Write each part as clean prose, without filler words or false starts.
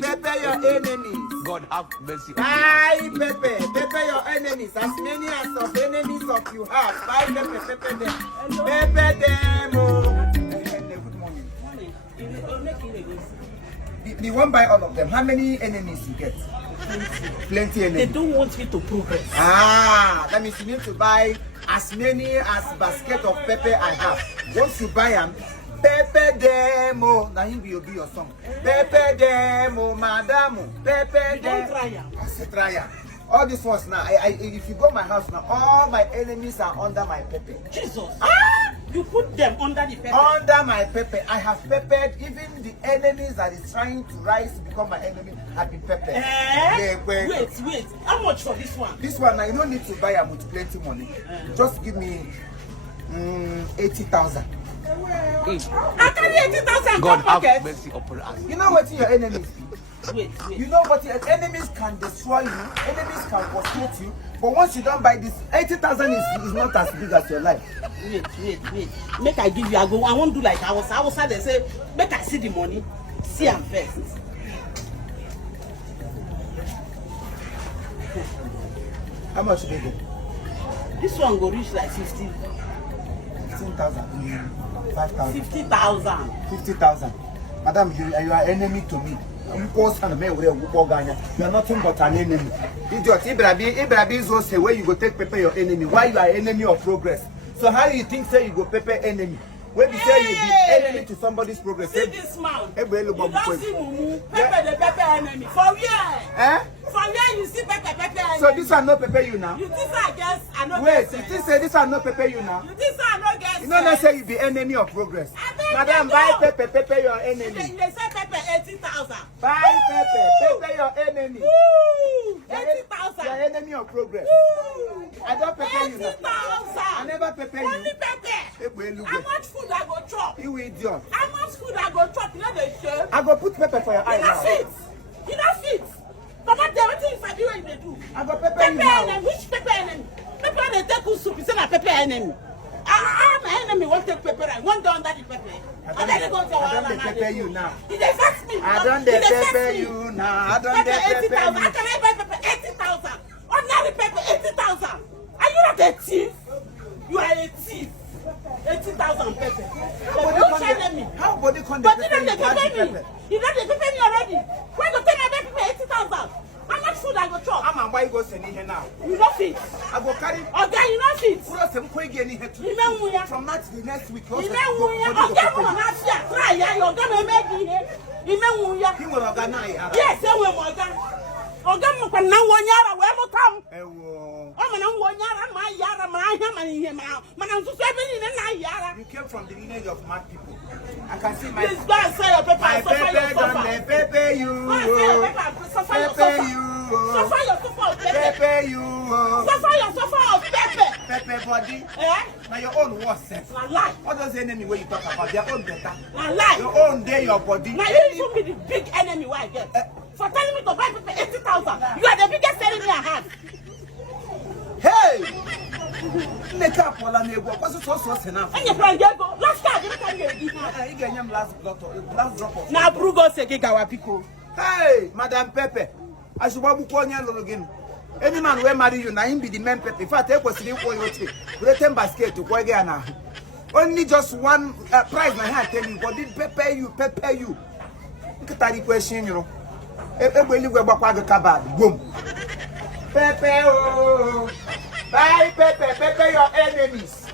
Pepper your enemies. God have mercy. Buy pepper. Pepper your enemies. As many as of enemies of you have. Buy pepper. Pepper them. Pepper them. Good morning. The one buy all of them. How many enemies you get? Plenty enemies. They don't want me to progress. That means you need to buy as many as basket of pepper I have. Once you buy them, pepper them. Now he will be your song. Pepper them, madam. Pepper them. Don't try ya. I said try ya. All these ones now. If you go my house now, all my enemies are under my pepper. Jesus. You put them under the pepper. Under my pepper. I have peppered even the enemies that is trying to rise to become my enemy have been peppered. Wait. How much for this one? This one now you don't need to buy them with plenty money. Just give me 80,000. I carry 80,000. God have mercy upon us. You know what your enemies do? Wait. You know what your enemies can destroy you, enemies can frustrate you, but once you don't buy this, 80,000 is not as big as your life. Wait. Make I give you a go. I won't do like I was they say, make I see the money. See am first. How much do you get? This one go reach like 50. 15,000. 5,000. 50,000. 50,000. Madam, you are enemy to me. You are nothing but an enemy. Idiot, Ibrabi is also where you go take pepper your enemy. Why you are enemy of progress? So how do you think say you go pepper enemy? When you say you be enemy to somebody's progress? See this man. You don't see Mumu. Pepper the pepper enemy. For where? For where you see pepper enemy? So this one no pepper you now? You think I guess I know. Wait, you think say this one no pepper you now? You think I know guess? You know not say you be enemy of progress. Madam, buy pepper your enemy. They say pepper 80,000. Buy pepper your enemy. 80,000. Your enemy of progress. I don't pepper you now. 80,000. I never pepper you. Only pepper. How much food I go chop? You idiot. How much food I go chop? You know the shame. I go put pepper for your eyes now. You don't fit. Papa, there what things I do what they do. I go pepper you now. Enemy. Which pepper enemy? Pepper they take who soup. You say na pepper enemy. My enemy won't take pepper. I want down that the pepper. I don't pepper you now. Did they vex me? I don't pepper you now. I don't pepper you. How can I buy pepper 80,000? Ordinary pepper 80,000. Are you not a thief? You are a thief. 80,000 pepper. Don't challenge me. How body can but you don't pepper me. You don't pepper me already. When you tell me I pepper 80,000. How much food I go chop? I'm a why go send here now. You don't fit. I go carry. Okay, you don't fit. From now to the next week. You try. You're gonna make it. You will organize. Yes, I will organize. Organize when now 1 year where will come. I'm an 1 year and my yard and my money here now. Man, I'm so 7 in a yard. You came from the lineage of mad people. I can see my. This guy say your pepper. My pepper don't pepper you. Pepper you. Suffer your suffer of pepper. Pepper you. Suffer your suffer of pepper. Pepper body. Now your own worse self. Na lie. What does the enemy when you talk about? Their own better. Na lie. Your own day, your body. Now you should be the big enemy why I get. For telling me to buy pepper 80,000. You are the biggest enemy I have. Hey! Make up while I'm able. What's so enough? And your friend go. Last time, every time you get him last drop of. Now, Brugo Sekigawa Pico. Hey, Madam Pepe. I should want to call you again. Any man will marry you, now him be the man Pepe. If I take what's in for your trip, with a 10 basket to Quagana. Only just one prize, my hand tell you, but did prepare you. Look at that question, you know. Everybody will back the cupboard. Boom. Pepe, oh. Bye, Pepe, your enemies.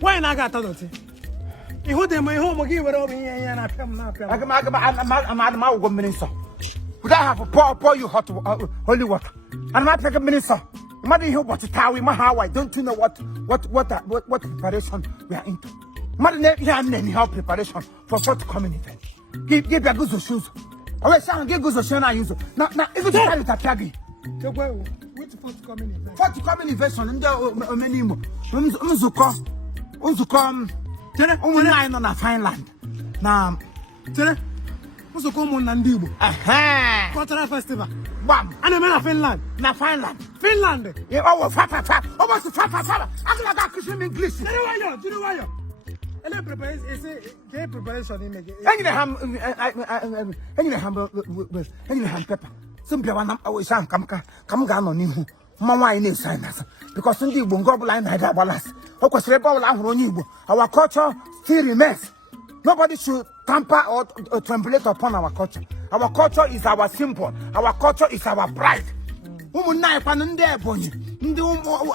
Why not got a Ihu dem ihu mo gi were obi yen na apem na apem. I'm go minister. Would I have a pour you hot holy water? And I'm not taking minister. Imagine you what we Hawaii. Don't you know what preparation we are into? Imagine any help preparation for forthcoming event. Give your goods or shoes. Always sound give goods or shoes and use. Now if you try to tag it. Which forthcoming event? Forthcoming event on the many more. Unzukom. Online on a fine land. Now, Muso komo na ndi Igbo. aha. Cultural festival. Bam. Ana me na Finland. Na fine land. Finland. Yeah, oh, fa. Almost fa. I'm like that Christian English. Jiri wayo. Ele preparation in the. Any ham pepper. Simply one I wish come ga no nihu. Mama in sign us because ndị Igbo ngọ bụla anyị na-aga balance. O kwesịrị ebe ọbụla ahụrụ onye Igbo. Our culture still remains. Nobody should tamper or tremblate upon our culture. Our culture is our symbol. Our culture is our pride. Ụmụnna anyị ndị Ebonyi, ndị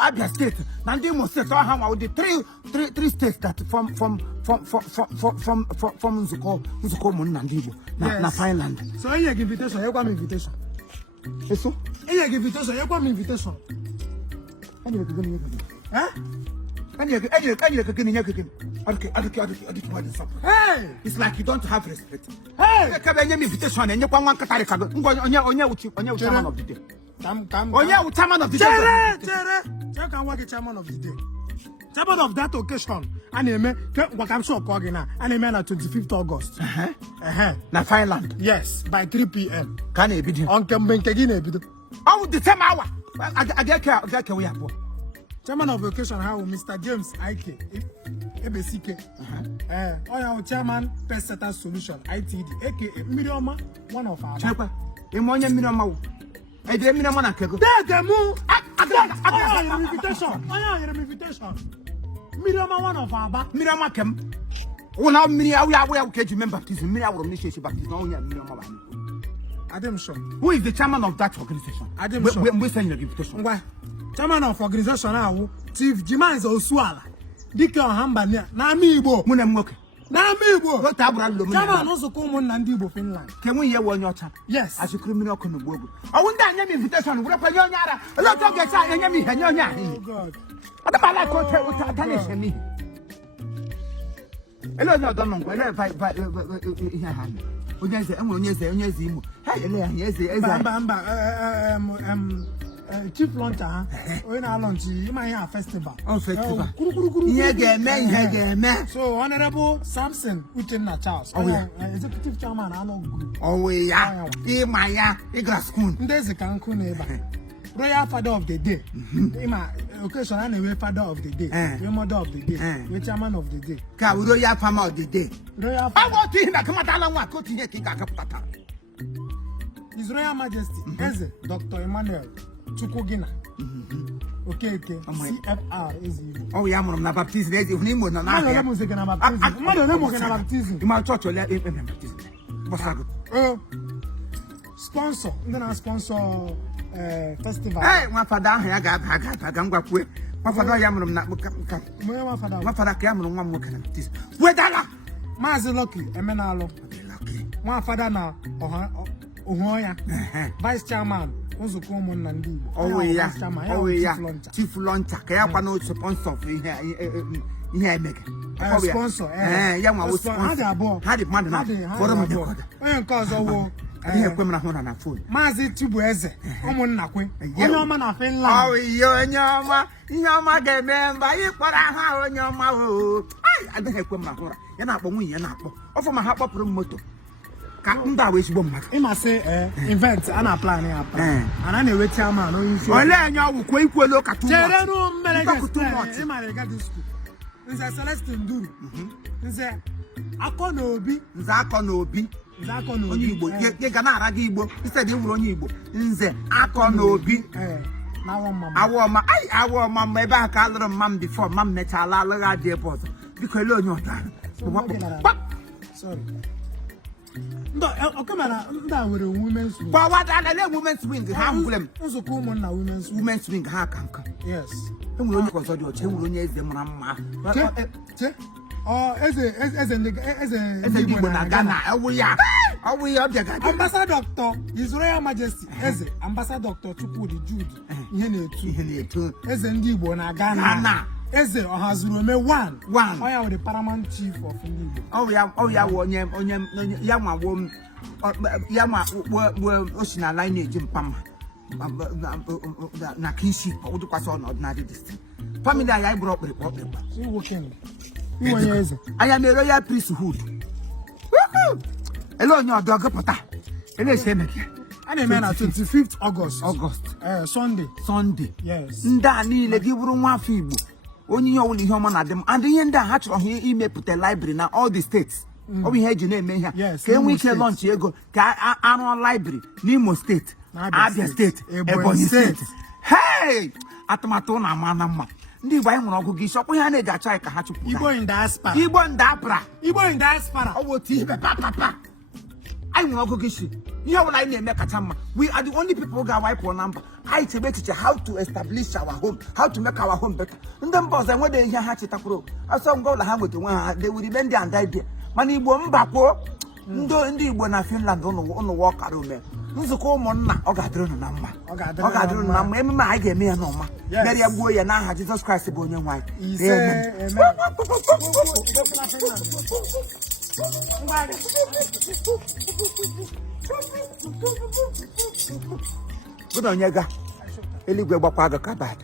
Abia State, na ndị Imo State all have the three states that from nzukọ ụmụnna ndị Igbo na Finland. So I give invitation, you come invitation. Eso? I give invitation, you come invitation. Huh? Hey! It's like you don't have respect. Hey! Invitation and you want to carry chairman of the day. Come. Chairman of the day. Chere. You can work chairman of the day. Chairman of that occasion. Anime, what I'm so calling now. Anime na 25th August. Na Finland. Yes, by 3 p.m. Can you be on Kembenkegine ebido. Oh, the same hour. I get we have. Chairman of the occasion how Mr. James Ike EBCK. Our chairman Pest Setter Solution ITD aka Mirioma, one of our Chapa. Imonya Mirioma. I didn't mean a kego. Invitation. Mirioma, one of our back. Mirioma Kem. Oh, now we are catch member baptism. Miriam will initiate baptism. Only Mirioma. Adam Shaw. Who is the chairman of that organization? Adam Shaw. We send your invitation. Why? Chairman of organization now, Chief Jiman's Osuala. Dike Ohamba na mi Igbo. Munemoke. Na mi Igbo. What abra lo. Chairman also come on and Igbo Finland. Can we hear one your chat? Yes. As a criminal can go. I want that invitation. What about Yara? A lot of get out and Yami and Yonya. Oh God. What about that hotel with Tanish me? Hello, no, don't know. Chief launcher, when I launch, you might have festival. Oh, festival. Yeah, So, Honorable Samson, Uchenna Charles, Executive Chairman, I know. Oh, yeah. Maya, Egraskun. There's a Cancun neighbor. Royal Father of the Day. My occasion, anyway, Father of the Day. Your Mother of the Day. Your Chairman of the Day. Royal Farmer of the Day. Royal I want to hear Kamatala, go to Yakaka. His Royal Majesty, Eze, Dr. Emmanuel Chukugina. Okay. CFR is you. Oh, yeah, I'm not baptized. If you know, I'm not baptism. You might talk to baptism. Sponsor. Then I sponsor festival. Hey, my father, I got quick. My father, Yammer, not my father, Cameron, one more can this. Where that? Mazi Lucky, Emenalo. Lucky. My father now, Ohoya, Vice Chairman. Also come on and do. Oh, yeah. Chief launcher. Kaya pa no sponsor here make. Sponsor. Yeah, was sponsor. Had it man na. For them the code. When cause owo. Here come na hona na phone. Mazi Chibueze. Omunna kwe. Onyoma na Finland. Oh, Onyoma. Onyoma ge member. Ikwara ha Onyoma o. Ai, ade he kwem na hona. Ya na akpọ nwunye na akpọ. Ofo ma ha kpọpụrụ moto. Nda we shigbo mmaka. Ima say event ana plan ya plan. Ana na we chairman onye isi. Ole anya wukwo ikwelo ka too much. Chere no mmele Ima rega this school. Nze Celestine Nduru. Nze akọ na obi. Nze akọ na obi. Onye Igbo. Ye ga na araga Igbo. Instead you onye Igbo. Nze akọ na obi. Na awoma. Ai awoma ebe aka alụrụ mam before mam mechala alụga dị ebe ọzọ. Biko ele onye ọta. Sorry. No, okay, man. That were women's wing. But what are the women's wing? How them? Also, come on, women's wing. How can come? Yes. And we only consult your children. Yes, them. Oh, eze Igbo na Ghana. Awu ya bịa Ambassador Dr. His Royal Majesty eze Ambassador Dr. Chukwudi Jude ihe na-etu eze ndị Igbo na Ghana eze Ọhazurome 1 oya with the paramount chief of ndị Igbo ya onye ya ma wo ocean line eji mpama na kinship o dukwasa on ordinary district family ya ibro okpere anya me royal priesthood elo onye odogopụta ele se meke ana eme na 25th August Sunday yes ndị a niile gị bụrụ nwa afọ Igbo onye ihe ọwụla ihe ọma na adị m and ihe ndị a ha chọrọ ha imepụta library na all the states ọ bụ ihe eji na-eme ihe ka enwe ike launch ego ka arụ library n'Imo State Abia State Ebonyi State hey atụmatụ na ama na mma ndị Igbo anyị nwere ọgụ gị shọpụ ihe a na-eji achọ anyị ka ha chụpụ Igbo in diaspora ọ bụ otu ihe papa anyị nwere ọgụ gị shi ihe ọbụla anyị na-eme kacha mma we are the only people ga wipe na mba anyị chebe echiche how to establish our home how to make our home better ndị mba ọzọ enwede ihe ha chetakwuru asọ ngwa ụlọ ha nweta onwe ha they will remain there and die there mana Igbo mba kwuo ndị Igbo na Finland ụnụ ọkara ume nzukọ ụmụnna ọ ga-adịrị unu na mma ọ ga-adịrị unu na mma ememe anyị ga-eme ya n'ọma mere ya gbuo ya n'aha Jizọs Kraịst bụ onye nwe anyị onye ga eluigwe gbakwa gị kabad